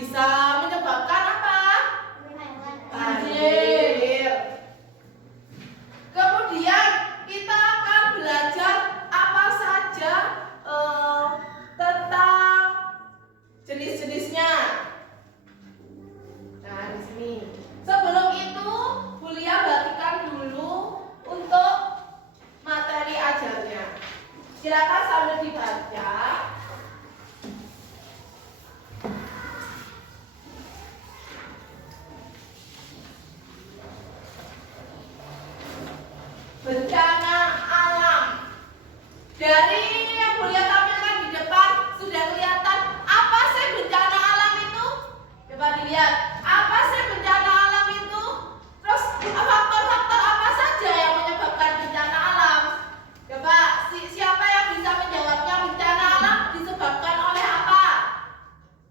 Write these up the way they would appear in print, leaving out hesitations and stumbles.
bisa menyebabkan apa? Banjir. Kemudian kita akan belajar apa saja tentang jenis-jenisnya. Nah, di sini. Sebelum itu, Bulia bagikan dulu untuk materi ajarnya. Silakan sambil dibaca. Bencana alam. Dari yang Bulia tampilkan di depan sudah kelihatan apa sih bencana alam itu? Coba dilihat. Apa sih bencana alam itu? Terus faktor-faktor apa saja yang menyebabkan bencana alam? Coba siapa yang bisa menjawabnya? Bencana alam disebabkan oleh apa?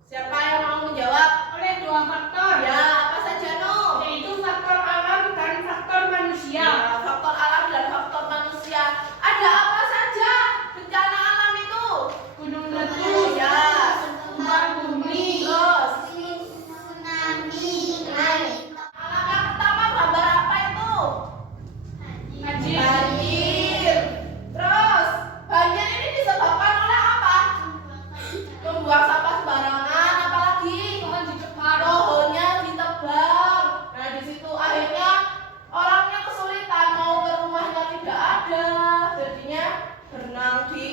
Siapa yang mau menjawab? Oleh dua faktor. Ya, apa saja no? Yaitu faktor alam dan faktor manusia. Ya, faktor alam dan faktor manusia. Ada apa saja bencana alam itu? Gunung meletus, Ya, gempa bumi, terus Tsunami, alam yang pertama gambar apa itu? banjir, Banjir. Terus banjir ini disebabkan oleh apa? Membuang sampah sembarangan, apalagi pohon ditebang, pohonnya ditebang. Nah, di situ akhirnya orangnya kesulitan mau ke rumahnya tidak ada, jadinya berenang di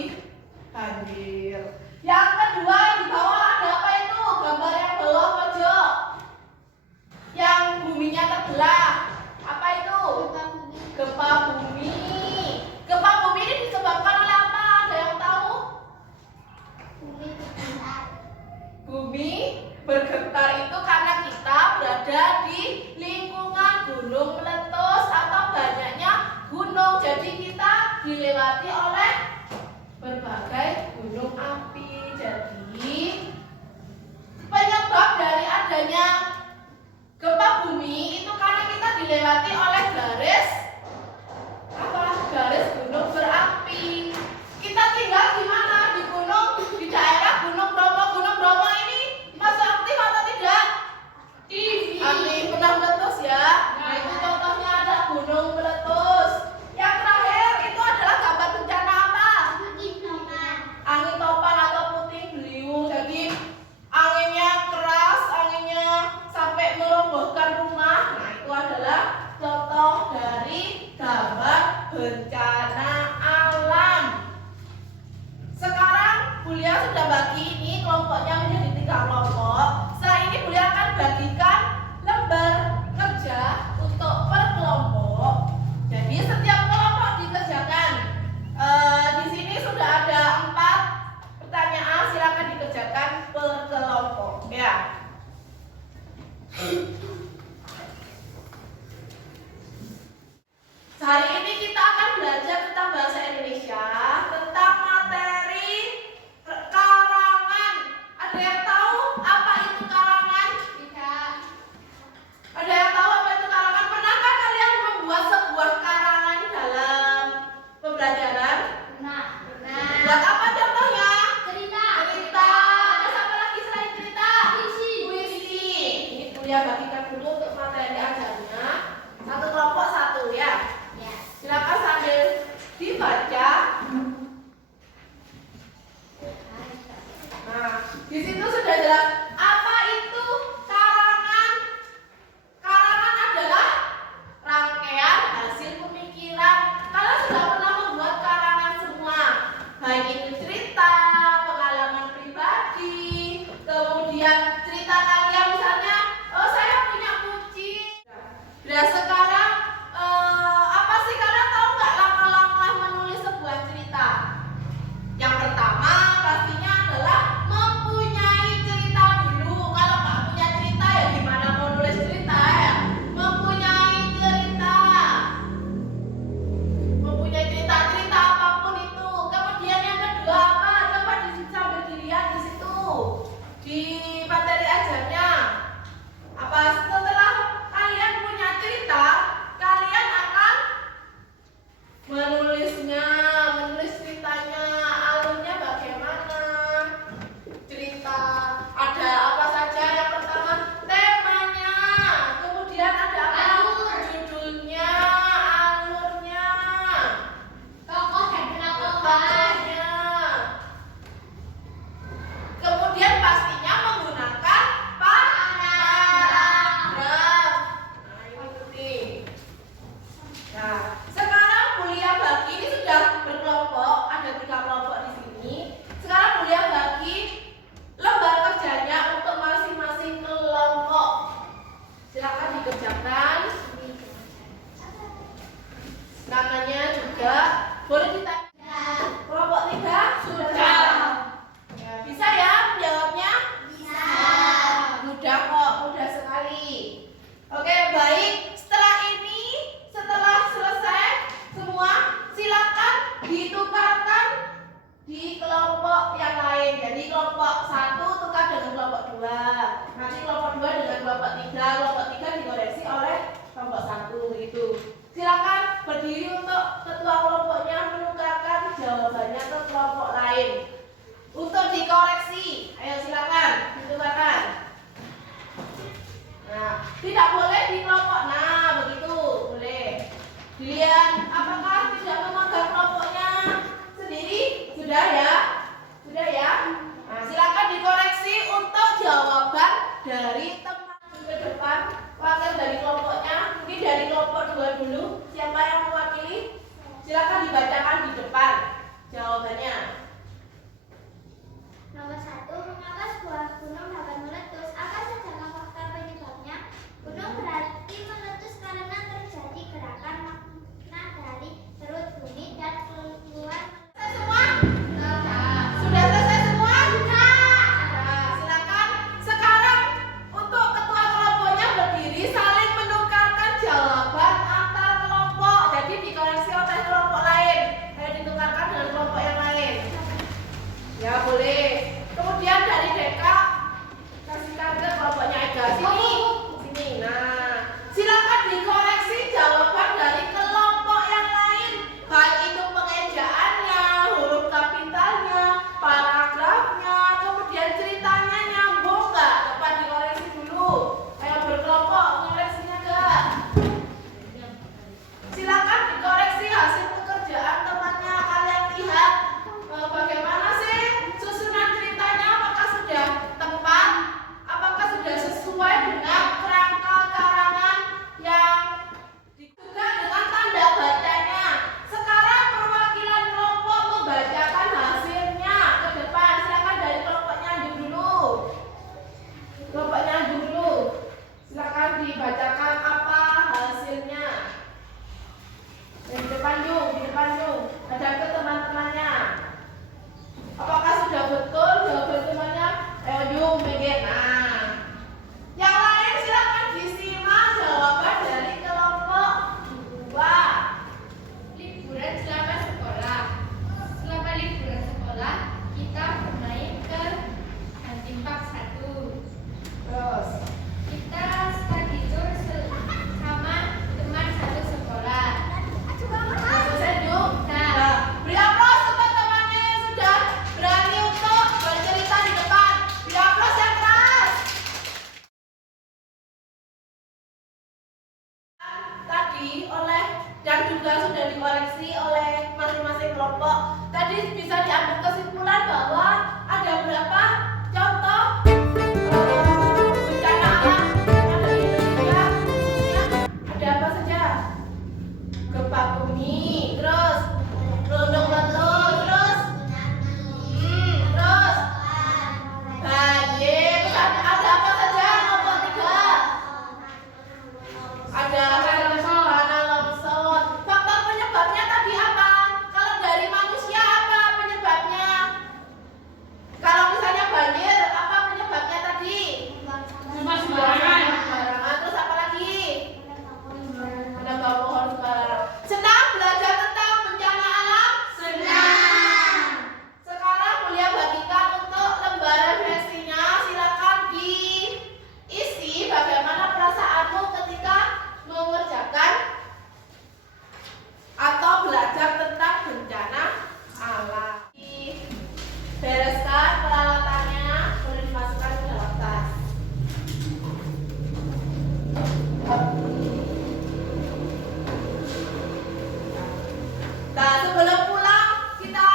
banjir. Yang kedua di bawah ada apa itu? Gambar yang bawah pojok. Yang buminya terbelah. Apa itu? Gempa bumi. Gempa bumi ini disebabkan oleh apa? Ada yang tahu? Bumi bergetar itu karena kita berada di lingkungan gunung meletus atau banyaknya gunung. Jadi kita dilewati oleh berbagai gunung api. Jadi penyebab dari adanya gempa bumi itu karena kita dilewati oleh garis apa? Garis gunung berapi. Kita tinggal di mana? Di gunung, di daerah Gunung Bromo. Gunung Bromo ini masih aktif atau tidak? TV, Aktif, benar meletus ya. Nah, itu contohnya ada gunung meletus. Yang terakhir itu adalah gambar bencana apa? Angin topan atau puting beliung. Jadi anginnya keras, anginnya sampai merobohkan rumah. Nah, itu adalah contoh dari gambar bencana alam. Sekarang Bulia sudah bagi ini kelompoknya menjadi 3 kelompok. Setelah ini Bulia akan bagikan lembar kerja untuk per kelompok. Jadi setiap kelompok dikerjakan. Di sini sudah ada 4 pertanyaan, silakan dikerjakan per kelompok. Ya. Hari ini kita akan belajar tentang bahasa Indonesia, tentang materi karangan. Ada yang tahu apa itu karangan? tidak, Ada yang tahu apa itu karangan? Pernahkah kalian membuat sebuah karangan dalam pembelajaran? nah, Buat apa contohnya? cerita, Cerita. Terus apa lagi selain cerita? Puisi. Puisi. Ini Bulia bagikan dulu untuk materi ajarnya. Satu kelompok satu ya. Silakan sambil dibaca. Nah, di situ sudah jelas apa itu karangan. Karangan adalah rangkaian hasil pemikiran. Kalian sudah pernah membuat karangan semua, baik itu cerita, pengalaman pribadi, kemudian cerita kalian misalnya, oh saya punya kucing. Nah, sekarang apa sih kalian tahu nggak langkah-langkah menulis sebuah cerita? Yang pertama pastinya adalah mempunyai cerita dulu. Kalau nggak punya cerita ya gimana mau nulis cerita ya? Mempunyai cerita. Mempunyai cerita apapun itu. Kemudian yang kedua apa? Coba sambil dilihat di situ. Di materi ajarnya. Apa setelah kalian punya cerita, kalian akan menulisnya, menulis ceritanya, alurnya bagaimana? Cerita ada apa saja? Yang kelompok 3 dikoreksi oleh kelompok 1 gitu. Silakan berdiri untuk ketua kelompoknya menukarkan jawabannya ke kelompok lain untuk dikoreksi. Ayo silakan ditukarkan. Nah, tidak boleh di kelompok. Nah, begitu boleh. Dilihat apakah tidak memegang kelompoknya sendiri? Sudah ya? Sudah ya? Nah, silakan dikoreksi untuk jawaban dari teman ke depan, wakil dari kelompoknya. Mungkin dari kelompok 2 dulu. Siapa yang mewakili? Silakan dibacakan di depan jawabannya. Nomor 1, mengapa sebuah gunung dapat meletus? Apa saja faktor penyebabnya? Gunung berarti meletus karena terjadi gerakan magma dari perut bumi dan keluar. Selesai semua? Sudah selesai semua? Nah, silakan sekarang untuk ketua kelompoknya berdiri saling menukarkan jawaban antar kelompok. Jadi dikoreksi oleh kelompok lain. Ayo ditukarkan dengan kelompok yang lain. Ya boleh. Kemudian dari Deka kasihkan ke kelompoknya Ega. Sini. Sini. Nah, silakan dikoreksi jawaban dari kelompok yang lain. Baik itu pengejaannya, huruf kapitalnya, paragrafnya, kemudian ceritanya nyambung nggak? Coba dikoreksi dulu. Ayo berkelompok mengoreksinya enggak? Silakan dikoreksi hasil pekerjaan temannya. Kalian lihat bagaimana sih susunan ceritanya, apakah sudah tepat? Apakah sudah sesuai dengan kerangka karangan yang juga dengan tanda bacanya? Sekarang perwakilan kelompok membacakan hasilnya ke depan. Silakan dari kelompoknya Anjung dulu. Kelompoknya Anjung dulu. Silakan dibacakan apa hasilnya. Di depan Yung. Ada ke teman-temannya. Apakah sudah betul jawaban temannya? Ayo Yung, mikir. Nah, yang lain silakan disimak jawaban dari kelompok 2. Liburan selama sekolah. Selama liburan sekolah, kita bermain ke kantin Park 1. Terus, Kita study tour sama teman satu sekolah. sudah selesai Yung. Nah. Nah, beri aplaus untuk temannya yang sudah berani untuk bercerita di depan. Beri aplaus yang keras. Tadi oleh dan juga sudah dikoreksi oleh masing-masing kelompok. Tadi bisa diambil kesimpulan bahwa ada berapa contoh bencana alam yang ada di Indonesia, khususnya ada apa saja? Gempa bumi, terus gelondong letus, terus banjir, terus ada apa saja? Kelompok 3 ada tanah longsor. Faktor penyebabnya tadi apa? Kalau dari manusia apa penyebabnya? Kalau misalnya banjir, apa penyebabnya tadi? Sembarangan. Terus apa lagi? Menebang pohon sembarangan. Senang belajar tentang bencana alam? Senang. Sekarang Mulia bagikan untuk lembar refleksinya. Silakan diisi bagaimana perasaanmu ketika mengerjakan atau belajar tentang bencana alam. Bereskan peralatannya, boleh dimasukkan ke dalam tas. Nah, sebelum pulang kita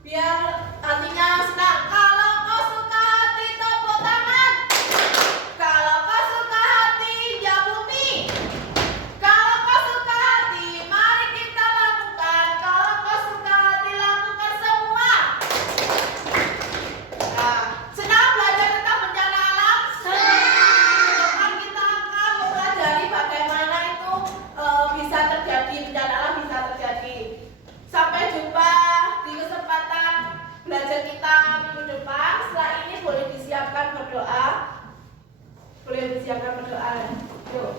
biar artinya senang. Kalau kau suka hati tepuk tangan. Kalau kau suka hati ya bumi. Kalau kau suka hati mari kita lakukan. Kalau kau suka hati lakukan semua. Nah, senang belajar tentang bencana alam? Senang. Depan kita akan mempelajari bagaimana itu bisa terjadi, bencana alam bisa terjadi. Sampai jumpa di kesempatan belajar kita minggu depan. Setelah ini boleh disiapkan berdoa. Yuk.